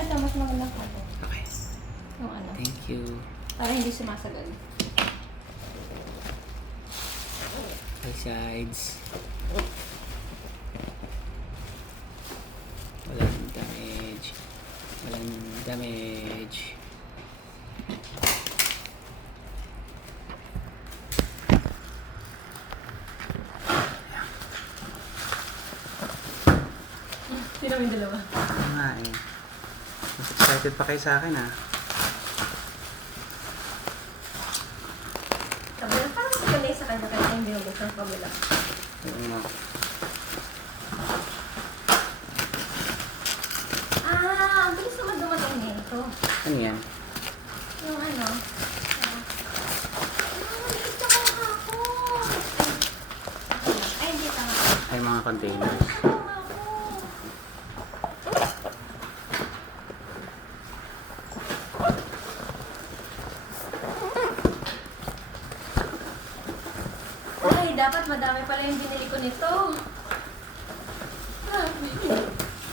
Ito, mas magandang kato. Okay. Yung ano. Thank you. Para hindi sumasagal. All sides. Walang damage. Walang damage. Sino yung dalawa? Oo nga eh. Mas excited pa kayo sa akin ah. Sabi na parang sigalay sa kanya kaya yung binugot ng kabila. Oo nga. Ang bilis naman dumating nito. Ano yan? Yung ano. Maliit na kahapon. Ay, hindi tama. Ay, mga containers. Ay, dapat madami pala yung binili ko nito. Labi.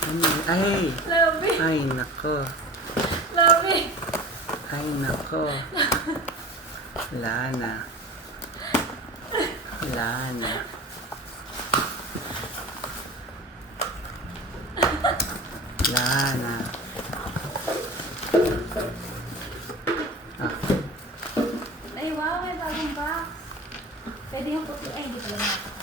Ano? Ay! Labi. Ay, nako. Labi. Ay, nako. Lana. Lana. Lana. Ah, Ay, wow, may bagong box. Pwede yung puti. Ay, hindi pala nakaka.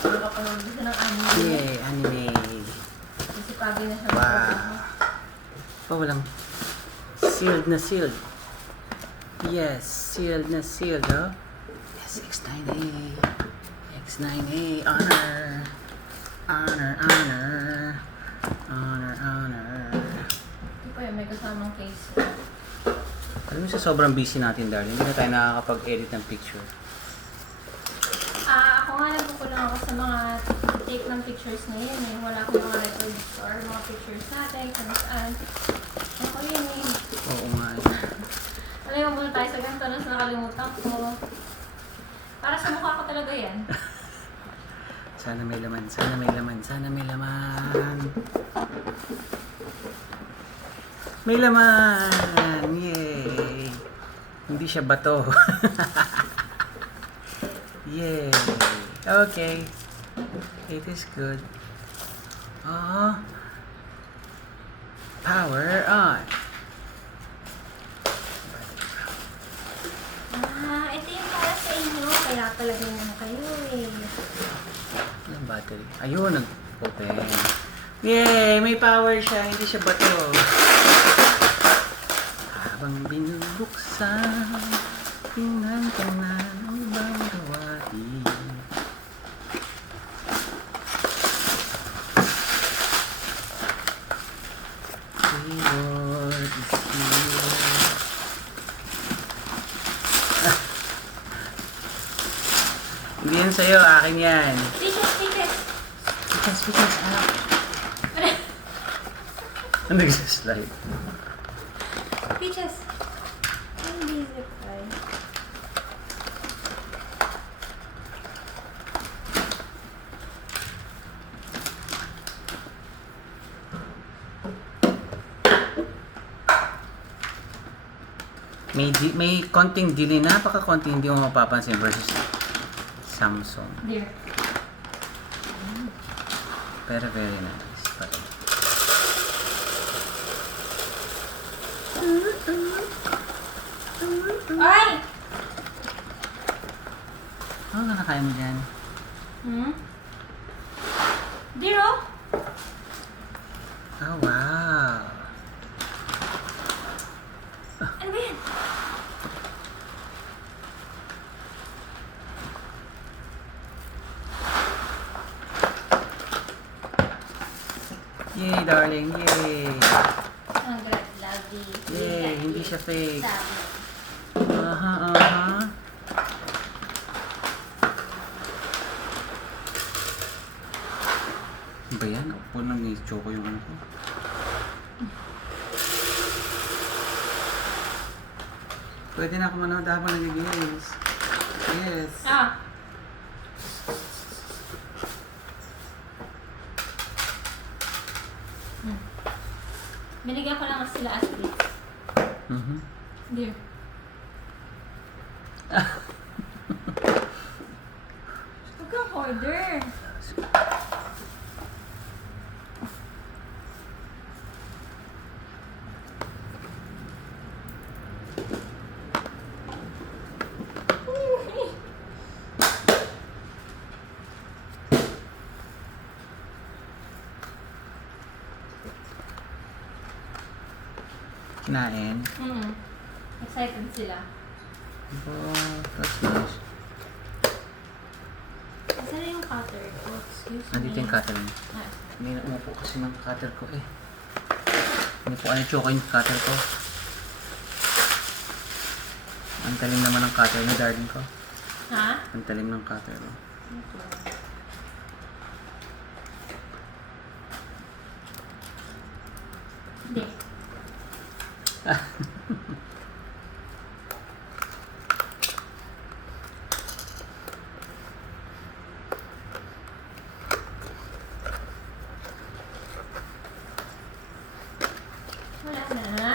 Nakapanood gusto ng anime. yay, anime. Kasi pabi na siya. Wow. Oh, walang sealed na sealed. Yes, sealed na sealed, oh. Yes, X9A. X9A, honor. Honor, honor. Honor, honor. Ito pa yun, may kasamang case. Alam mo sa sobrang busy natin, darling, hindi na tayo nakakapag-edit ng picture. Ako nga nagkukulang ako sa mga take ng pictures na yun eh. Wala akong mga records or mga pictures natin kung saan. Ako yun eh. Oo nga. Alam mo, muna tayo sa ganito na nakalimutan ko. Para sa mukha ko talaga yan. Sana may laman, sana may laman, sana may laman. May laman! Yay! Hindi siya bato. Yay! Okay. It is good. Oh. Power on. Ito yung para sa inyo. Kaya palagay naman kayo eh. Yung battery. Ayun, nag-open. Yay! May power siya. Hindi siya bato. Habang binubuksan, tingnan ka na ang ibang gawain. Keyboard is here. Hindi yan sa'yo, akin yan. Tickets, tickets! Because, ano nagsaslide? Peaches! Ang busy pa eh. May konting delay, napaka-konting hindi mo mapapansin versus Samsung. Dear. Pero very nice pa rin. Ay! Ano nakakain mo dyan? Hmm? Dear oh! Oh, wow. Ano ba yan? Yay, darling. Yay. Congrats, lovey. Yay, hindi siya fake. Sabi. Aha, aha. Ano ba yan? Upo lang ni Choco yung ano ko. Pwede na ako manood habang nag-games. Yes. Ah! Binigyan ko lang sila as treats. Mhm. Dear. Huwag kang order. Kinain. Excited sila. Oh, that's nice. Saan na yung cutter ko? Excuse me. Nandito yung cutter niya. Ah, Hindi na umupo kasi ng cutter ko eh. Hindi po ano Choco yung cutter ko. Ang talim naman ng cutter ni darling ko. ha? Ang talim ng cutter ko. Hindi. Wala na.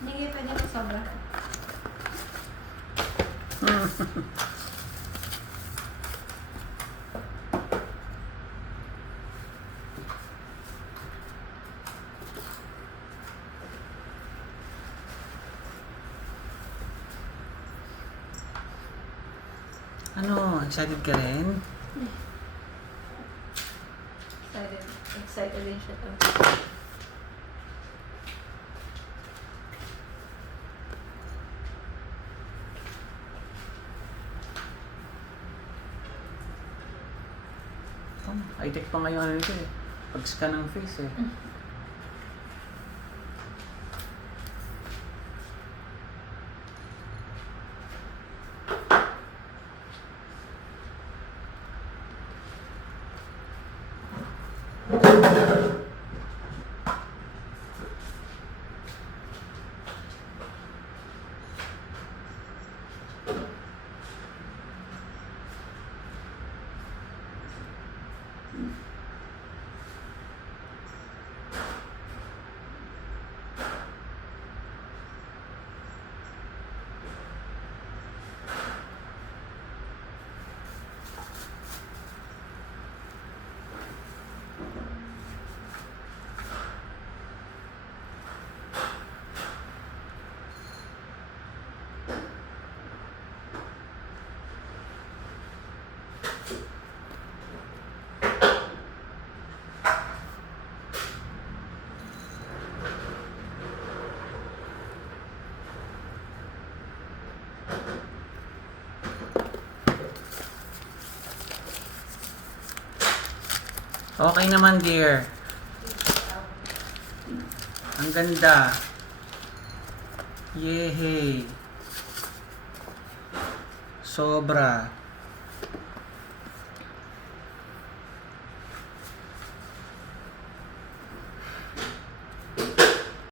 Hindi kayo pwede magsobra. Ano? Excited ka rin? Excited. Excited din siya to. Oh, high-tech pa ngayon ano nito eh. Pag-scan ng face eh. Okay naman dear. Ang ganda. Yehey. Sobra.